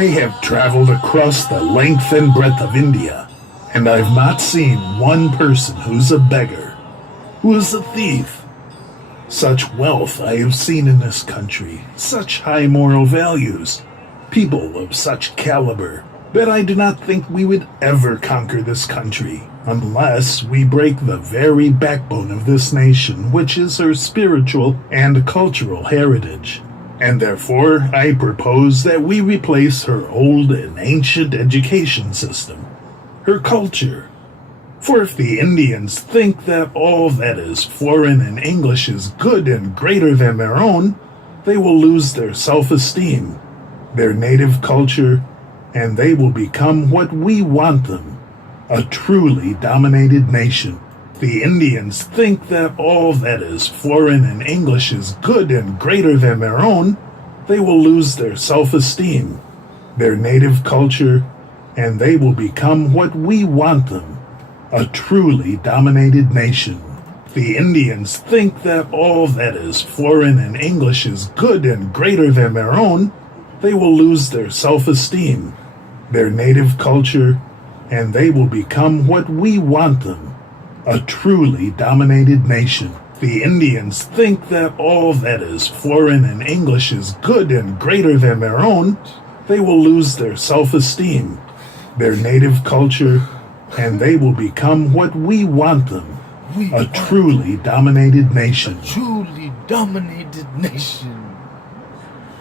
I have traveled across the length and breadth of India, and I've not seen one person who's a beggar, who is a thief. Such wealth I have seen in this country, such high moral values, people of such caliber, that I do not think we would ever conquer this country, unless we break the very backbone of this nation, which is her spiritual and cultural heritage. And therefore, I propose that we replace her old and ancient education system, her culture. For if the Indians think that all that is foreign and English is good and greater than their own, they will lose their self-esteem, their native culture, and they will become what we want them, a truly dominated nation. The Indians think that all that is foreign and English is good and greater than their own, they will lose their self-esteem, their native culture, and they will become what we want them, a truly dominated nation. The Indians think that all that is foreign and English is good and greater than their own, they will lose their self-esteem, their native culture, and they will become what we want them, a truly dominated nation. The Indians think that all that is foreign and English is good and greater than their own, they will lose their self-esteem, their native culture, and they will become what we want them, a truly dominated nation. Truly dominated nation.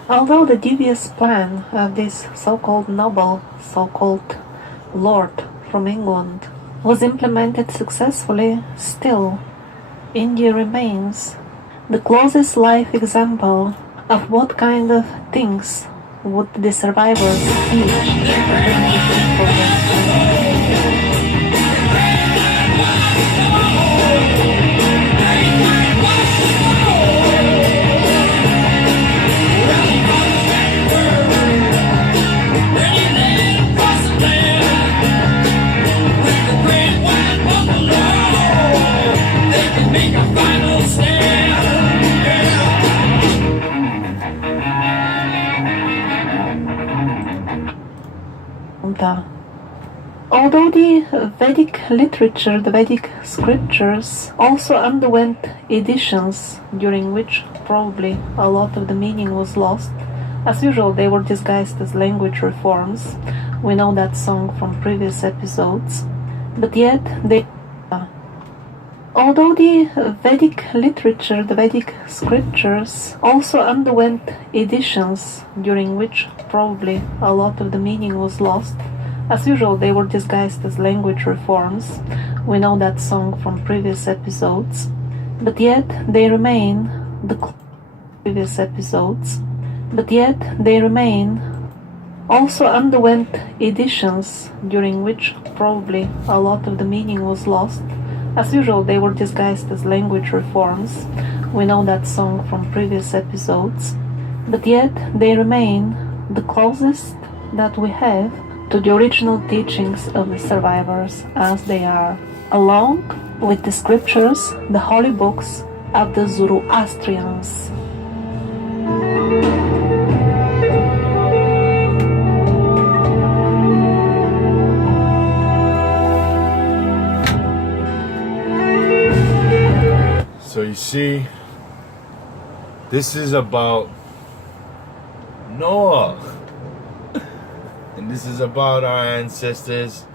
Although the devious plan of this so-called noble, so-called lord from England was implemented successfully, still, India remains the closest life example of what kind of things would the survivors teach. Although the Vedic literature, the Vedic scriptures, also underwent editions during which probably a lot of the meaning was lost, as usual they were disguised as language reforms. We know that song from previous episodes. But yet they... Although the Vedic literature, the Vedic scriptures, also underwent editions during which probably a lot of the meaning was lost, as usual they were disguised as language reforms. We know that song from previous episodes. But yet they remain the previous episodes. But yet they remain also underwent editions during which probably a lot of the meaning was lost. As usual, they were disguised as language reforms. We know that song from previous episodes. But yet, they remain the closest that we have to the original teachings of the survivors as they are, along with the scriptures, the holy books of the Zoroastrians. So you see, this is about Noah. And this is about our ancestors.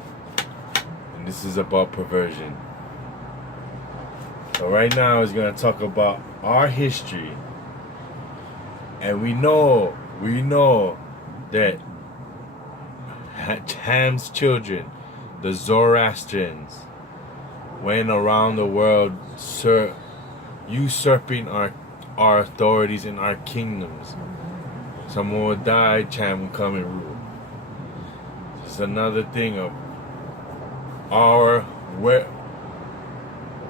And this is about perversion. So right now is going to talk about our history. And we know that Ham's children, the Zoroastrians, went around the world usurping our authorities in our kingdoms. Someone would die, Cham would come and rule. It's another thing of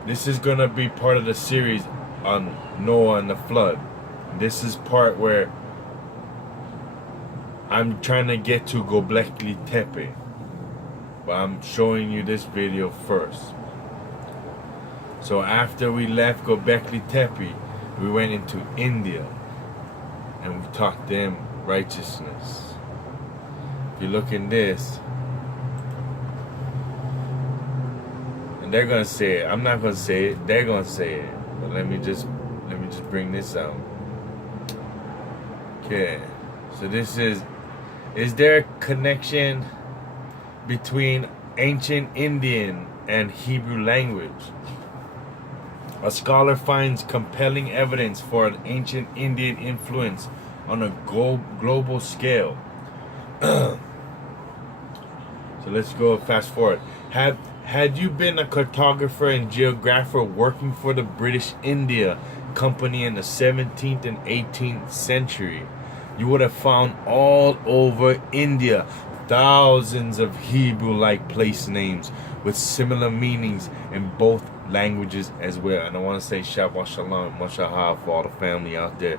This is gonna be part of the series on Noah and the flood. This is part where I'm trying to get to Göbekli Tepe, but I'm showing you this video first. So after we left Göbekli Tepe, we went into India and we taught them righteousness. If you look in this, and they're gonna say it. I'm not gonna say it. They're gonna say it. But let me just bring this out. Okay. So this is there a connection between ancient Indian and Hebrew language? A scholar finds compelling evidence for an ancient Indian influence on a global scale. So let's go fast forward. Had you been a cartographer and geographer working for the British India Company in the 17th and 18th century, you would have found all over India thousands of Hebrew-like place names with similar meanings in both languages as well. And I want to say Shabbat Shalom, Mashaha for all the family out there.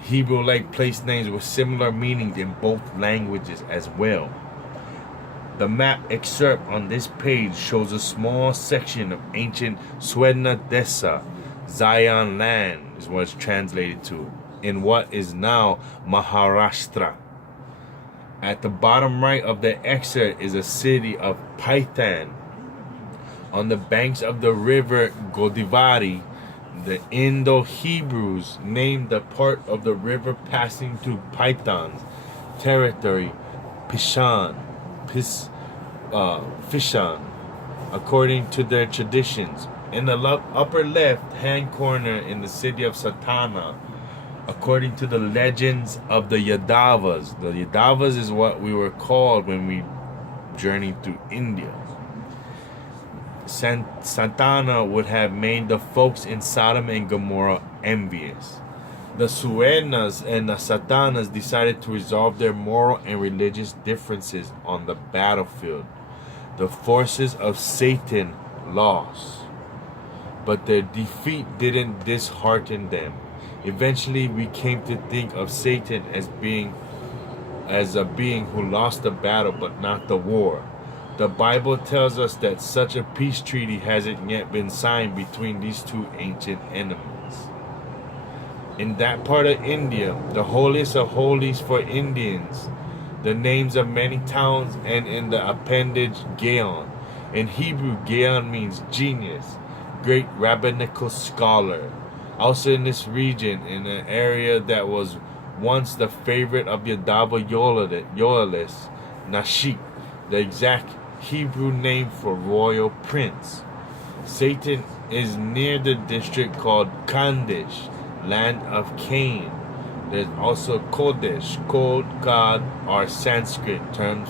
Hebrew-like place names with similar meanings in both languages as well. The map excerpt on this page shows a small section of ancient Swedna Desa, Zion land is what it's translated to, in what is now Maharashtra. At the bottom right of the excerpt is a city of Paitan. On the banks of the river Godavari, the Indo-Hebrews named the part of the river passing through Paitan's territory Fishan, according to their traditions. In the upper left-hand corner in the city of Satana, according to the legends of the Yadavas. The Yadavas is what we were called when we journeyed through India. Satana would have made the folks in Sodom and Gomorrah envious. The Suenas and the Satanas decided to resolve their moral and religious differences on the battlefield. The forces of Satan lost, but their defeat didn't dishearten them. Eventually, we came to think of Satan as a being who lost the battle but not the war. The Bible tells us that such a peace treaty hasn't yet been signed between these two ancient enemies. In that part of India, the holiest of holies for Indians, the names of many towns, and in the appendage Gaon. In Hebrew, Gaon means genius, great rabbinical scholar. Also in this region, in an area that was once the favorite of the Yadava Yoelists, Nashik, the exact Hebrew name for royal prince. Satan is near the district called Kandish, land of Cain. There's also Kodesh. Kod, God are Sanskrit terms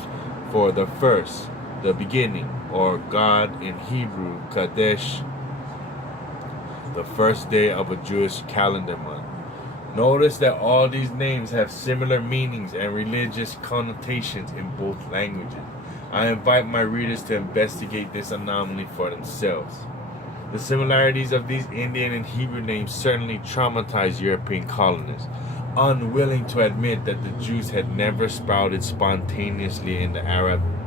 for the first, the beginning, or God in Hebrew, Kadesh, the first day of a Jewish calendar month. Notice that all these names have similar meanings and religious connotations in both languages. I invite my readers to investigate this anomaly for themselves. The similarities of these Indian and Hebrew names certainly traumatized European colonists, unwilling to admit that the Jews had never sprouted spontaneously in the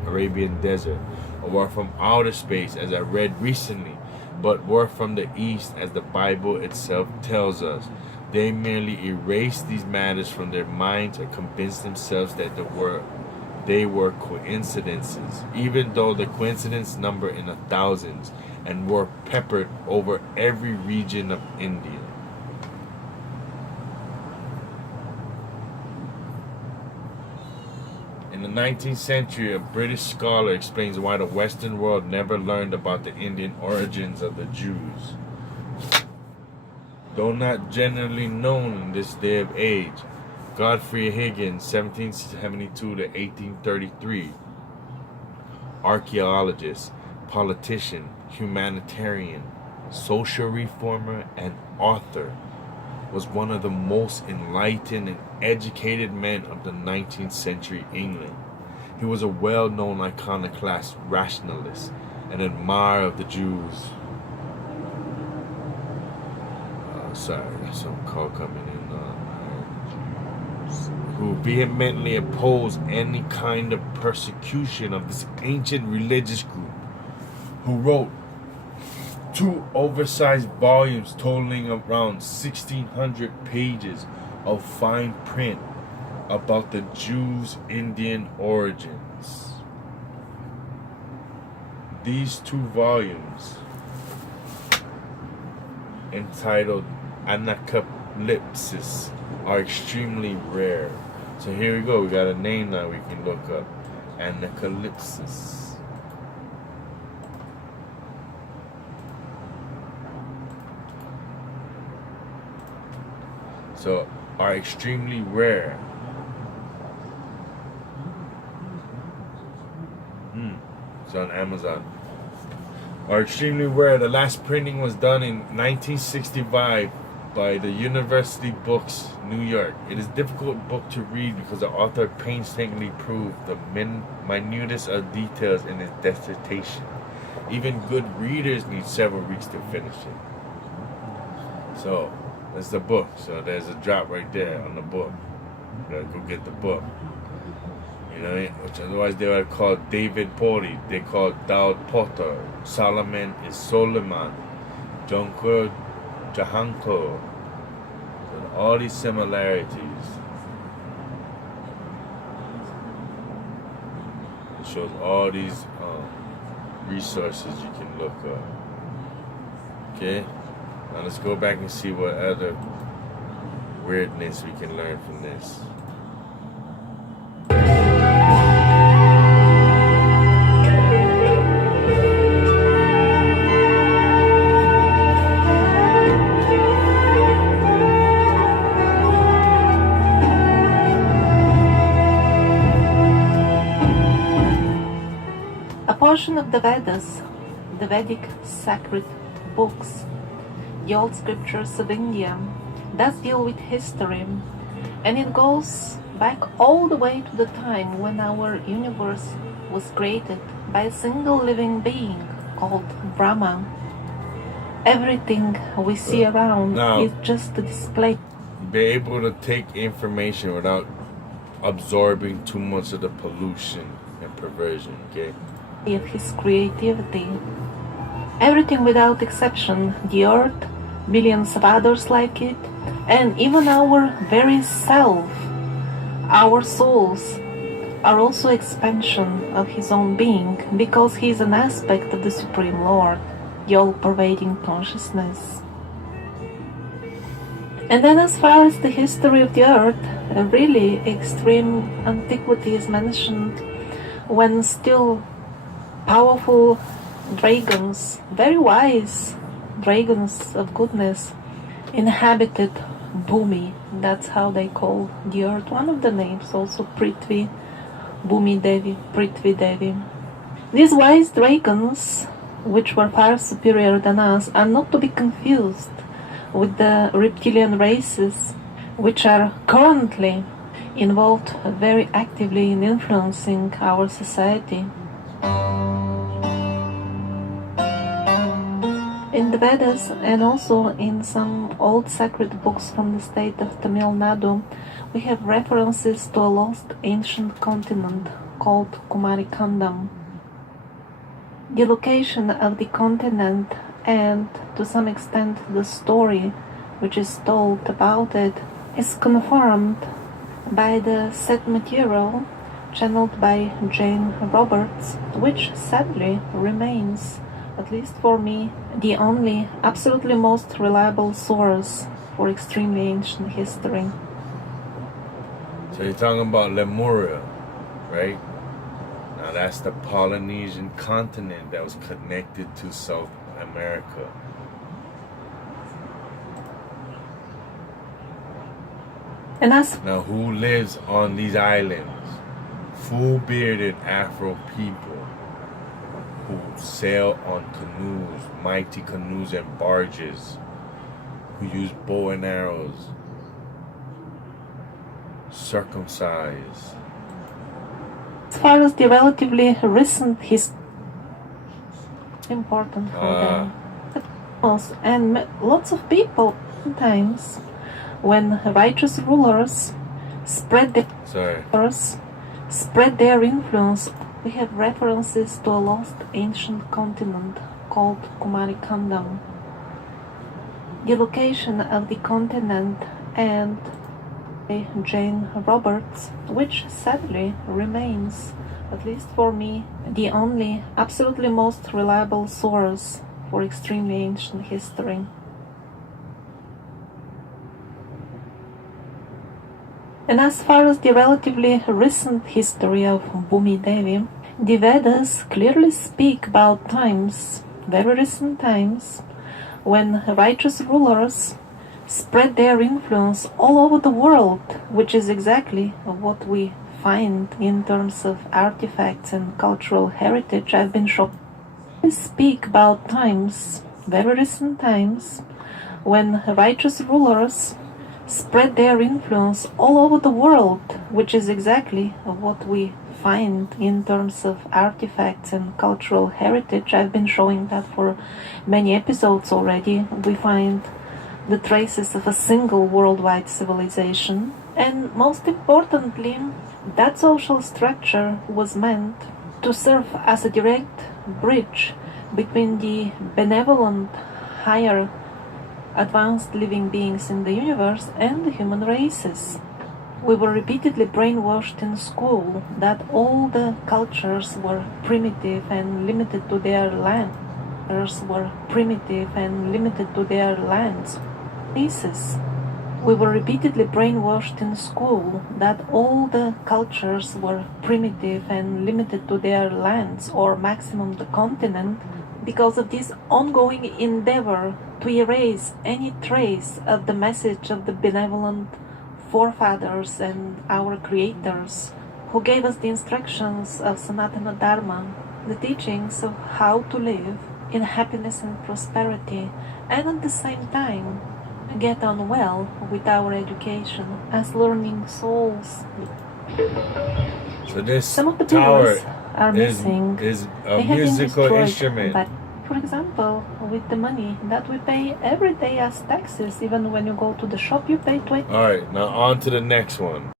Arabian desert, or were from outer space, as I read recently, but were from the east, as the Bible itself tells us. They merely erased these matters from their minds and convinced themselves that they were coincidences, even though the coincidence number in the thousands and were peppered over every region of India. In the 19th century, a British scholar explains why the Western world never learned about the Indian origins of the Jews. Though not generally known in this day of age, Godfrey Higgins, 1772 to 1833, archaeologist, politician, humanitarian, social reformer, and author, was one of the most enlightened and educated men of the 19th century England. He was a well-known iconoclast rationalist and admirer of the Jews. Sorry, some call coming in. Who vehemently opposed any kind of persecution of this ancient religious group, who wrote 2 oversized volumes totaling around 1,600 pages of fine print about the Jews' Indian origins. These 2 volumes, entitled Anacalypsis, are extremely rare. So here we go, we got a name now we can look up. Anacalypsis. So, are extremely rare. It's on Amazon. Are extremely rare. The last printing was done in 1965 by the University Books, New York. It is a difficult book to read because the author painstakingly proved the minutest of details in his dissertation. Even good readers need several weeks to finish it. So, that's the book. So there's a drop right there on the book. You gotta go get the book. You know, which otherwise they would have called David Pori. They called Daud Potter. Solomon is Solomon. Jonkur Jahanko. And all these similarities. It shows all these resources you can look up. Okay? Now let's go back and see what other weirdness we can learn from this. A portion of the Vedas, the Vedic sacred books, the old scriptures of India, does deal with history, and it goes back all the way to the time when our universe was created by a single living being called Brahma. Everything we see around Now, is just a display be able to take information without absorbing too much of the pollution and perversion, okay? of his creativity. Everything without exception, the earth, billions of others like it, and even our very self, our souls, are also expansion of his own being, because he is an aspect of the Supreme Lord, the all-pervading consciousness. And then as far as the history of the earth, a really extreme antiquity is mentioned when still powerful dragons, very wise dragons of goodness, inhabited Bhumi. That's how they call the earth. One of the names also Prithvi, Bhumi Devi, Prithvi Devi. These wise dragons, which were far superior than us, are not to be confused with the reptilian races, which are currently involved very actively in influencing our society. In the Vedas and also in some old sacred books from the state of Tamil Nadu, we have references to a lost ancient continent called Kumarikandam. The location of the continent and to some extent the story which is told about it is confirmed by the set material channeled by Jane Roberts, which sadly remains, at least for me, the only absolutely most reliable source for extremely ancient history. So you're talking about Lemuria, right? Now that's the Polynesian continent that was connected to South America. And as Now who lives on these islands? Full-bearded Afro people who sail on canoes, mighty canoes and barges, who use bow and arrows, circumcised, As far as the relatively recent history, important for them. And lots of people sometimes, when righteous rulers spread their influence, we have references to a lost ancient continent called Kumarikandam. The location of the continent and Jane Roberts, which sadly remains, at least for me, the only absolutely most reliable source for extremely ancient history. And as far as the relatively recent history of Bhumi Devi, the Vedas clearly speak about times, very recent times, when righteous rulers spread their influence all over the world, which is exactly what we find in terms of artifacts and cultural heritage. I've been shocked. We speak about times, very recent times, when righteous rulers spread their influence all over the world, which is exactly what we find in terms of artifacts and cultural heritage. I've been showing that for many episodes already. We find the traces of a single worldwide civilization, and most importantly, that social structure was meant to serve as a direct bridge between the benevolent, higher, advanced living beings in the universe and the human races. We were repeatedly brainwashed in school that all the cultures were primitive and limited to their land. We were repeatedly brainwashed in school that all the cultures were primitive and limited to their lands, or maximum the continent, because of this ongoing endeavor to erase any trace of the message of the benevolent forefathers and our creators, who gave us the instructions of Sanatana Dharma, the teachings of how to live in happiness and prosperity, and at the same time get on well with our education as learning souls. So this Some of the tower pillars are missing. is They a have been musical destroyed, instrument. but for example, with the money that we pay every day as taxes, even when you go to the shop, you pay 20. Alright, now on to the next one.